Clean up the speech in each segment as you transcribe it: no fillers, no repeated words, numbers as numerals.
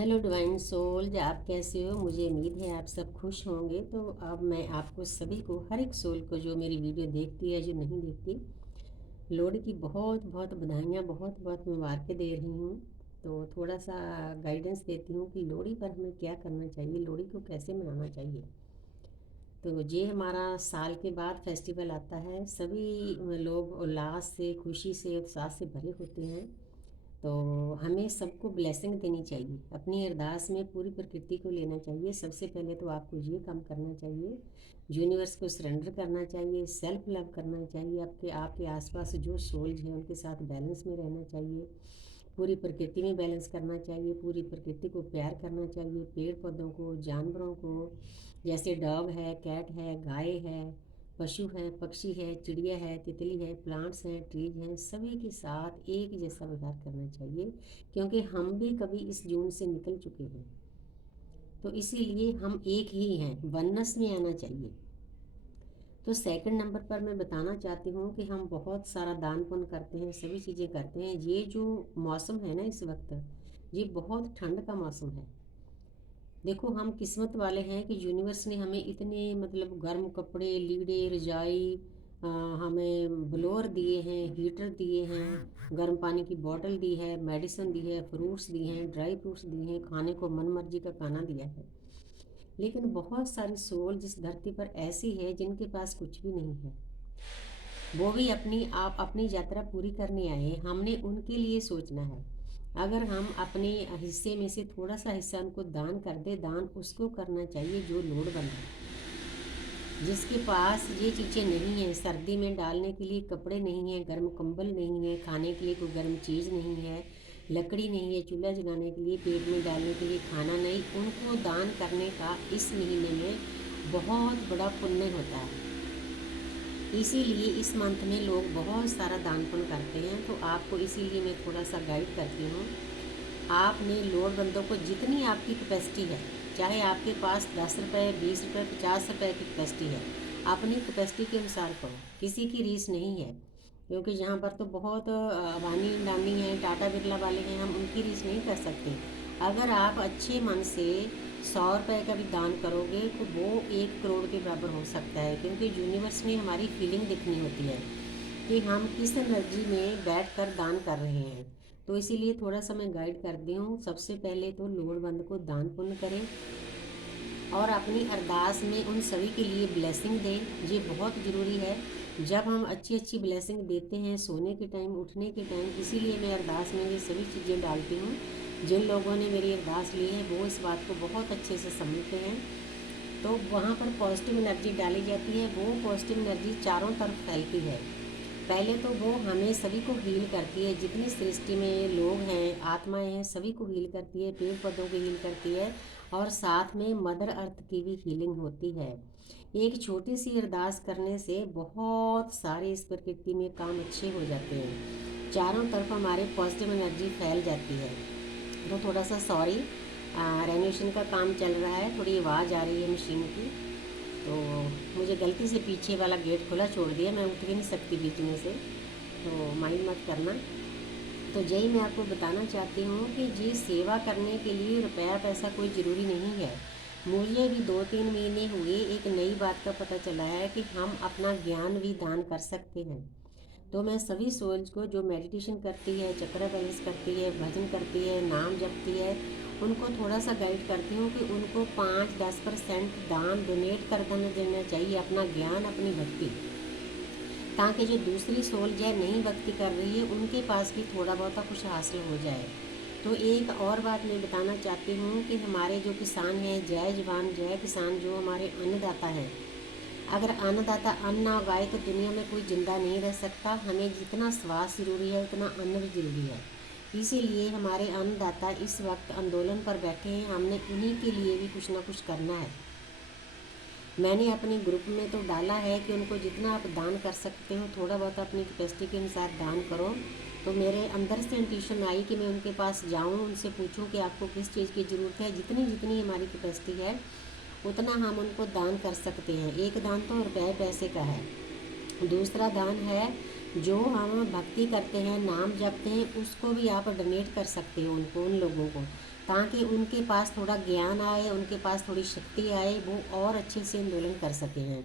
Hello divine souls, आप कैसे हो? मुझे उम्मीद है आप सब खुश होंगे। तो अब मैं आपको सभी को, हर एक सोल को जो मेरी वीडियो देखती है, जो नहीं देखती, लोहड़ी की बहुत बहुत बधाइयाँ, बहुत बहुत मुबारकें दे रही हूँ। तो थोड़ा सा गाइडेंस देती हूँ कि लोहड़ी पर हमें क्या करना चाहिए, लोहड़ी को कैसे मनाना चाहिए। तो ये हमारा साल के बाद फेस्टिवल आता है। सभी लोग उल्लास से, खुशी से, उत्साह से भरे होते हैं। तो हमें सबको ब्लेसिंग देनी चाहिए, अपनी अरदास में पूरी प्रकृति को लेना चाहिए। सबसे पहले तो आपको ये काम करना चाहिए, यूनिवर्स को सरेंडर करना चाहिए, सेल्फ लव करना चाहिए। आपके आपके आसपास जो सोल्स हैं उनके साथ बैलेंस में रहना चाहिए, पूरी प्रकृति में बैलेंस करना चाहिए, पूरी प्रकृति को प्यार करना चाहिए, पेड़ पौधों को, जानवरों को, जैसे डॉग है, कैट है, गाय है, पशु है, पक्षी है, चिड़िया है, तितली है, प्लांट्स हैं, ट्रीज हैं, सभी के साथ एक जैसा व्यवहार करना चाहिए। क्योंकि हम भी कभी इस जून से निकल चुके हैं, तो इसीलिए हम एक ही हैं, वननेस में आना चाहिए। तो सेकंड नंबर पर मैं बताना चाहती हूँ कि हम बहुत सारा दान पुण्य करते हैं, सभी चीज़ें करते हैं। ये जो मौसम है ना इस वक्त, ये बहुत ठंड का मौसम है। देखो, हम किस्मत वाले हैं कि यूनिवर्स ने हमें इतने मतलब गर्म कपड़े, लीड़े, रजाई, हमें ब्लोअर दिए हैं, हीटर दिए हैं, गर्म पानी की बोतल दी है, मेडिसिन दी है, फ्रूट्स दिए हैं, ड्राई फ्रूट्स दिए हैं, खाने को मन मर्जी का खाना दिया है। लेकिन बहुत सारी सोल जिस धरती पर ऐसी है जिनके पास कुछ भी नहीं है, वो भी अपनी यात्रा पूरी करने आए हैं। हमने उनके लिए सोचना है। अगर हम अपने हिस्से में से थोड़ा सा हिस्सा उनको दान कर दे, दान उसको करना चाहिए जो लोड़वंद है, जिसके पास ये चीज़ें नहीं हैं, सर्दी में डालने के लिए कपड़े नहीं हैं, गर्म कंबल नहीं है, खाने के लिए कोई गर्म चीज़ नहीं है, लकड़ी नहीं है, चूल्हा जलाने के लिए, पेट में डालने के लिए खाना नहीं, उनको दान करने का इस महीने में बहुत बड़ा पुण्य होता है। इसीलिए इस मंथ में लोग बहुत सारा दान पुण्य करते हैं। तो आपको इसीलिए मैं थोड़ा सा गाइड करती हूँ। आपने लोड़वंदों को जितनी आपकी कैपेसिटी है, चाहे आपके पास 10 रुपये, 20 रुपये, 50 रुपये की कैपेसिटी है, अपनी कैपेसिटी के अनुसार करो। किसी की रीस नहीं है, क्योंकि यहाँ पर तो बहुत अबानी अंडानी हैं, टाटा बिरला वाले हैं, हम उनकी रीस नहीं कर सकते। अगर आप अच्छे मन से 100 रुपये का भी दान करोगे तो वो 1 करोड़ के बराबर हो सकता है। क्योंकि यूनिवर्स में हमारी फीलिंग दिखनी होती है कि हम किस एनर्जी में बैठ कर दान कर रहे हैं। तो इसीलिए थोड़ा सा मैं गाइड करती हूँ। सबसे पहले तो लोड़वंद को दान पुण्य करें और अपनी अरदास में उन सभी के लिए ब्लेसिंग दें। ये बहुत ज़रूरी है। जब हम अच्छी अच्छी ब्लेसिंग देते हैं सोने के टाइम, उठने के टाइम, इसीलिए मैं अरदास में ये सभी चीज़ें डालती हूँ। जिन लोगों ने मेरी अरदास ली है वो इस बात को बहुत अच्छे से समझते हैं। तो वहाँ पर पॉजिटिव एनर्जी डाली जाती है, वो पॉजिटिव एनर्जी चारों तरफ फैलती है। पहले तो वो हमें सभी को हील करती है, जितनी सृष्टि में लोग हैं, आत्माएं हैं, सभी को हील करती है, पेड़ पौधों को हील करती है, और साथ में मदर अर्थ की भी हीलिंग होती है। एक छोटी सी अरदास करने से बहुत सारे इस प्रकृति में काम अच्छे हो जाते हैं, चारों तरफ हमारे पॉजिटिव एनर्जी फैल जाती है। तो थोड़ा सा सॉरी, रेनोवेशन का काम चल रहा है, थोड़ी आवाज़ आ रही है मशीन की। तो मुझे गलती से पीछे वाला गेट खुला छोड़ दिया, मैं उठ भी नहीं सकती बीच में से, तो माइंड मत करना। तो यही मैं आपको बताना चाहती हूँ कि जी, सेवा करने के लिए रुपया पैसा कोई ज़रूरी नहीं है। मुझे भी 2-3 महीने हुए एक नई बात का पता चला है कि हम अपना ज्ञान भी दान कर सकते हैं। तो मैं सभी सोल्स को जो मेडिटेशन करती है, चक्र बैलेंस करती है, भजन करती है, नाम जपती है, उनको थोड़ा सा गाइड करती हूँ कि उनको 5-10% दान डोनेट कर देना चाहिए, अपना ज्ञान, अपनी भक्ति, ताकि जो दूसरी सोल जो नई भक्ति कर रही है उनके पास भी थोड़ा बहुत कुछ हासिल हो जाए। तो एक और बात मैं बताना चाहती हूँ कि हमारे जो किसान हैं, जय जवान जय किसान, जो हमारे अन्नदाता हैं, अगर अन्नदाता अन्न ना उगाए तो दुनिया में कोई जिंदा नहीं रह सकता। हमें जितना स्वास्थ्य जरूरी है उतना अन्न भी जरूरी है। इसीलिए हमारे अन्नदाता इस वक्त आंदोलन पर बैठे हैं, हमने उन्हीं के लिए भी कुछ ना कुछ करना है। मैंने अपने ग्रुप में तो डाला है कि उनको जितना आप दान कर सकते हो, थोड़ा बहुत अपनी कैपेसिटी के अनुसार दान करो। तो मेरे अंदर से इंट्यूशन आई कि मैं उनके पास जाऊं, उनसे पूछूं कि आपको किस चीज़ की ज़रूरत है। जितनी जितनी हमारी कैपेसिटी है उतना हम उनको दान कर सकते हैं। एक दान तो रुपये पैसे का है, दूसरा दान है जो हम भक्ति करते हैं, नाम जपते हैं, उसको भी आप डोनेट कर सकते हो उनको, उन लोगों को, ताकि उनके पास थोड़ा ज्ञान आए, उनके पास थोड़ी शक्ति आए, वो और अच्छे से आंदोलन कर सके हैं।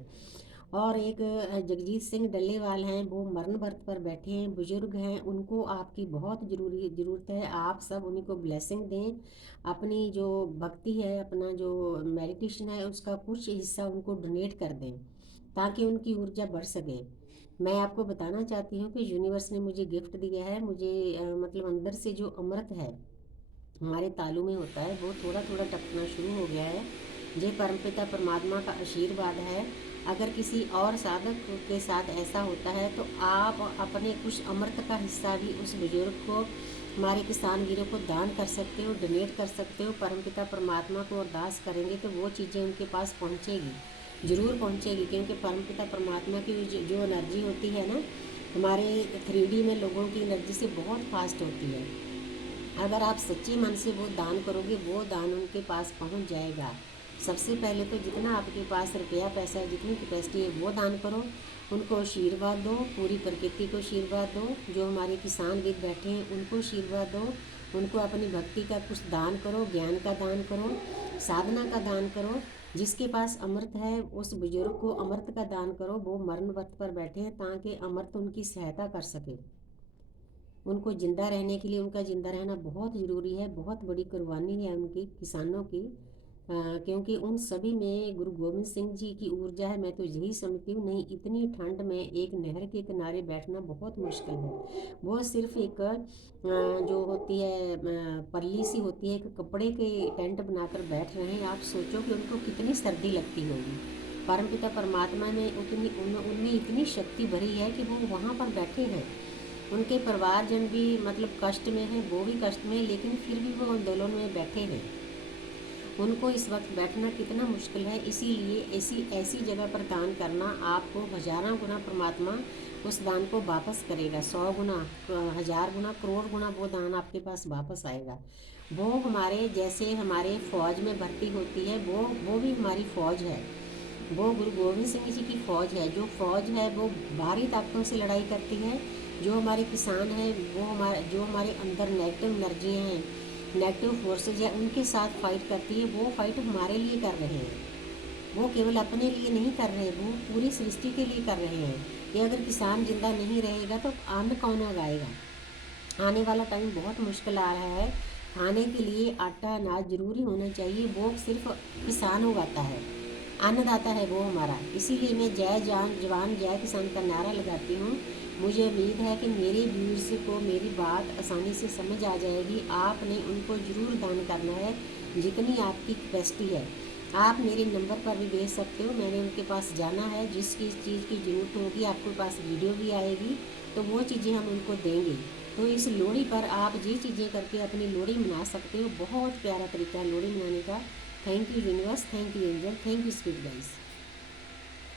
और एक जगजीत सिंह डल्लेवाल हैं, वो मरण वर्त पर बैठे हैं, बुजुर्ग हैं, उनको आपकी बहुत ज़रूरत है। आप सब उन्हीं को ब्लेसिंग दें, अपनी जो भक्ति है, अपना जो मेडिटेशन है, उसका कुछ हिस्सा उनको डोनेट कर दें, ताकि उनकी ऊर्जा बढ़ सके। मैं आपको बताना चाहती हूँ कि यूनिवर्स ने मुझे गिफ्ट दिया है, मुझे मतलब अंदर से जो अमृत है हमारे तालू में होता है, वो थोड़ा थोड़ा टपकना शुरू हो गया है। ये परमपिता परमात्मा का आशीर्वाद है। अगर किसी और साधक के साथ ऐसा होता है तो आप अपने कुछ अमृत का हिस्सा भी उस बुजुर्ग को, हमारे किसान वीरों को दान कर सकते हो, डोनेट कर सकते हो। परमपिता परमात्मा को अरदास करेंगे तो वो चीज़ें उनके पास पहुँचेगी, ज़रूर पहुँचेगी, क्योंकि परमपिता परमात्मा की जो एनर्जी होती है ना, हमारे 3D में लोगों की एनर्जी से बहुत फास्ट होती है। अगर आप सच्चे मन से वो दान करोगे, वो दान उनके पास पहुंच जाएगा। सबसे पहले तो जितना आपके पास रुपया पैसा है, जितनी कैपेसिटी है, वो दान करो, उनको आशीर्वाद दो, पूरी प्रकृति को आशीर्वाद दो, जो हमारे किसान वीर बैठे हैं उनको आशीर्वाद दो, उनको अपनी भक्ति का कुछ दान करो, ज्ञान का दान करो, साधना का दान करो। जिसके पास अमृत है उस बुजुर्ग को अमृत का दान करो, वो मरण वक्त पर बैठे हैं, ताकि अमृत उनकी सहायता कर सके। उनको ज़िंदा रहने के लिए, उनका ज़िंदा रहना बहुत ज़रूरी है, बहुत बड़ी कुर्बानी है उनकी, किसानों की। क्योंकि उन सभी में गुरु गोविंद सिंह जी की ऊर्जा है। मैं तो यही समझती हूँ, नहीं इतनी ठंड में एक नहर के किनारे बैठना बहुत मुश्किल है। वो सिर्फ एक जो होती है पल्ली सी होती है, एक कपड़े के टेंट बनाकर बैठ रहे हैं। आप सोचो कि उनको कितनी सर्दी लगती होगी। परमपिता परमात्मा ने उनमें इतनी शक्ति भरी है कि वो वहाँ पर बैठे हैं। उनके परिवारजन भी मतलब कष्ट में है, वो भी कष्ट में, लेकिन फिर भी वो आंदोलन में बैठे हैं। उनको इस वक्त बैठना कितना मुश्किल है, इसीलिए ऐसी जगह पर दान करना आपको हजारों गुना परमात्मा उस दान को वापस करेगा। 100 गुना, 1000 गुना, करोड़ गुना वो दान आपके पास वापस आएगा। वो हमारे जैसे हमारे फौज में भर्ती होती है, वो भी हमारी फौज है। वो गुरु गोविंद सिंह जी की फ़ौज है। जो फ़ौज है वो बाहरी ताकतों से लड़ाई करती है। जो हमारे किसान हैं, जो हमारे अंदर नेगेटिव एनर्जी हैं, नेगेटिव फोर्सेज है, उनके साथ फाइट करती है। वो फाइट हमारे लिए कर रहे हैं, वो केवल अपने लिए नहीं कर रहे, वो पूरी सृष्टि के लिए कर रहे हैं। कि अगर किसान जिंदा नहीं रहेगा तो अन्न कौन उगाएगा। आने वाला टाइम बहुत मुश्किल आ रहा है। खाने के लिए आटा अनाज ज़रूरी होना चाहिए, वो सिर्फ किसान उगाता है, अन्नदाता है वो हमारा। इसीलिए मैं जय जान जवान जय किसान का नारा लगाती हूँ। मुझे उम्मीद है कि मेरे व्यूअर्स को मेरी बात आसानी से समझ आ जाएगी। आपने उनको ज़रूर दान करना है, जितनी आपकी कैपेसिटी है। आप मेरे नंबर पर भी भेज सकते हो, मैंने उनके पास जाना है। जिस चीज़ की ज़रूरत होगी आपके पास वीडियो भी आएगी, तो वो चीज़ें हम उनको देंगे। तो इस लोहड़ी पर आप ये चीज़ें करके अपनी लोहड़ी मना सकते हो। बहुत प्यारा तरीका है लोहड़ी मनाने का। Thank you universe, thank you angel, thank you spirit guys.